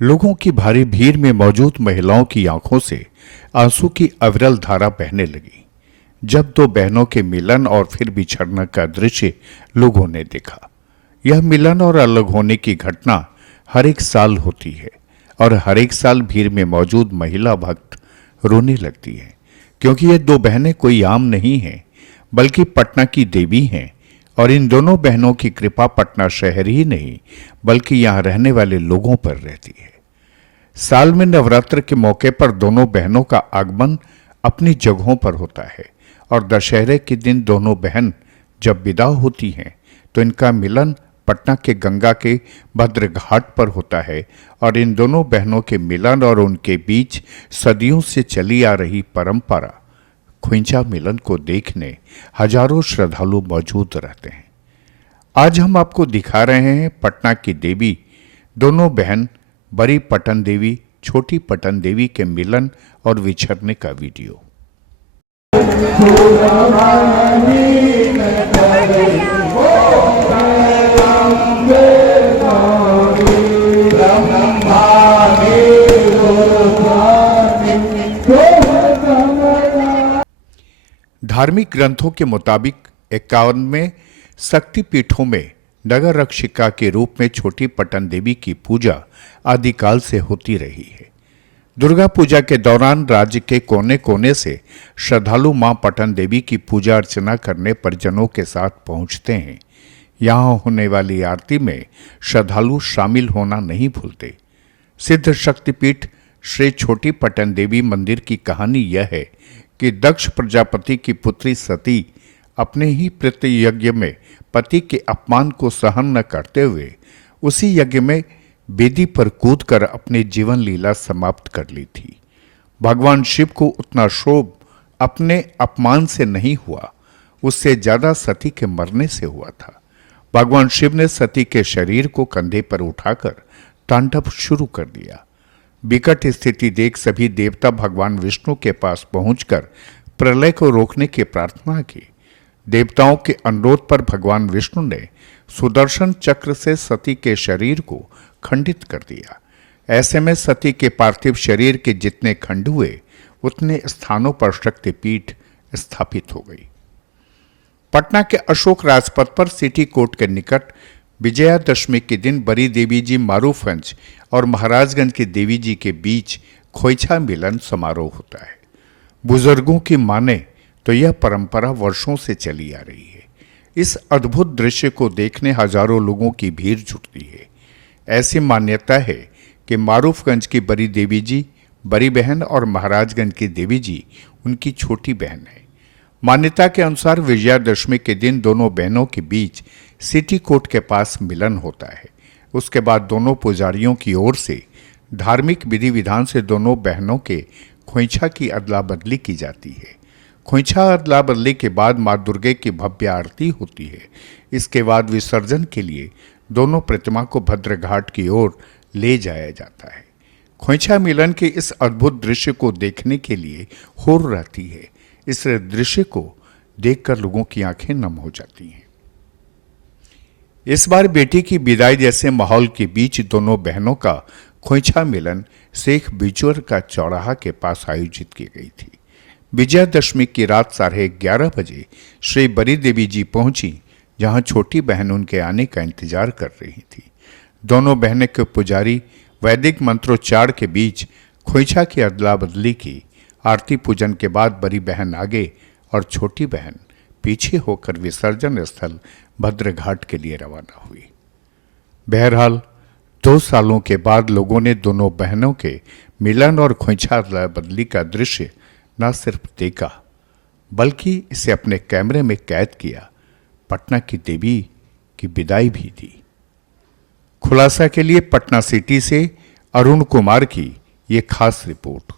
लोगों की भारी भीड़ में मौजूद महिलाओं की आंखों से आंसू की अविरल धारा बहने लगी जब दो बहनों के मिलन और फिर बिछड़ने का दृश्य लोगों ने देखा। यह मिलन और अलग होने की घटना हर एक साल होती है और हर एक साल भीड़ में मौजूद महिला भक्त रोने लगती है, क्योंकि ये दो बहनें कोई आम नहीं हैं बल्कि पटना की देवी हैं और इन दोनों बहनों की कृपा पटना शहर ही नहीं बल्कि यहाँ रहने वाले लोगों पर रहती है। साल में नवरात्र के मौके पर दोनों बहनों का आगमन अपनी जगहों पर होता है और दशहरे के दिन दोनों बहन जब विदा होती हैं तो इनका मिलन पटना के गंगा के भद्र घाट पर होता है और इन दोनों बहनों के मिलन और उनके बीच सदियों से चली आ रही परंपरा खोइंचा मिलन को देखने हजारों श्रद्धालु मौजूद रहते हैं। आज हम आपको दिखा रहे हैं पटना की देवी दोनों बहन बड़ी पटन देवी छोटी पटन देवी के मिलन और विछड़ने का वीडियो। धार्मिक ग्रंथों के मुताबिक 51वें शक्तिपीठों में नगर रक्षिका के रूप में छोटी पटन देवी की पूजा आदिकाल से होती रही है। दुर्गा पूजा के दौरान राज्य के कोने कोने से श्रद्धालु मां पटन देवी की पूजा अर्चना करने परिजनों के साथ पहुंचते हैं। यहां होने वाली आरती में श्रद्धालु शामिल होना नहीं भूलते। सिद्ध शक्तिपीठ श्री छोटी पटन देवी मंदिर की कहानी यह है कि दक्ष प्रजापति की पुत्री सती अपने ही प्रतियज्ञ में पति के अपमान को सहन न करते हुए उसी यज्ञ में वेदी पर कूदकर अपनी जीवन लीला समाप्त कर ली थी। भगवान शिव को उतना क्षोभ अपने अपमान से नहीं हुआ, उससे ज्यादा सती के मरने से हुआ था। भगवान शिव ने सती के शरीर को कंधे पर उठाकर तांडव शुरू कर दिया। विकट स्थिति देख सभी देवता भगवान विष्णु के पास पहुंचकर प्रलय को रोकने की प्रार्थना की। देवताओं के अनुरोध पर भगवान विष्णु ने सुदर्शन चक्र से सती के शरीर को खंडित कर दिया। ऐसे में सती के पार्थिव शरीर के जितने खंड हुए उतने स्थानों पर शक्तिपीठ स्थापित हो गई। पटना के अशोक राजपथ पर सिटी कोर्ट के निकट विजयादशमी के दिन बड़ी देवी जी मारूफगंज और महाराजगंज की देवी जी के बीच खोइछा मिलन समारोह होता है। बुजुर्गों की माने तो यह परंपरा वर्षों से चली आ रही है। इस अद्भुत दृश्य को देखने हजारों लोगों की भीड़ जुटती है। ऐसी मान्यता है कि मारूफगंज की बड़ी देवी जी बड़ी बहन और महाराजगंज की देवी जी उनकी छोटी बहन है। मान्यता के अनुसार विजयादशमी के दिन दोनों बहनों के बीच सिटी कोर्ट के पास मिलन होता है। उसके बाद दोनों पुजारियों की ओर से धार्मिक विधि विधान से दोनों बहनों के खोइछा की अदला बदली की जाती है। खोइछा अदला बदली के बाद मां दुर्गे की भव्य आरती होती है। इसके बाद विसर्जन के लिए दोनों प्रतिमा को भद्र घाट की ओर ले जाया जाता है। खोइछा मिलन के इस अद्भुत दृश्य को देखने के लिए होड़ रहती है। इस दृश्य को देखकर लोगों की आंखें नम हो जाती हैं। इस बार बेटी की विदाई जैसे माहौल के बीच दोनों बहनों का खोइछा मिलन शेख बिचौर का चौराहा के पास आयोजित की गई थी। विजयादशमी की रात 11:30 बजे श्री बड़ी देवी जी पहुंची, जहां छोटी बहन उनके आने का इंतजार कर रही थी। दोनों बहनें के पुजारी वैदिक मंत्रोच्चार के बीच खोइछा की अदला बदली की। आरती पूजन के बाद बड़ी बहन आगे और छोटी बहन पीछे होकर विसर्जन स्थल भद्रघाट के लिए रवाना हुई। बहरहाल 2 सालों के बाद लोगों ने दोनों बहनों के मिलन और खोइछा अदला बदली का दृश्य न सिर्फ देखा बल्कि इसे अपने कैमरे में कैद किया। पटना की देवी की विदाई भी दी। खुलासा के लिए पटना सिटी से अरुण कुमार की ये खास रिपोर्ट।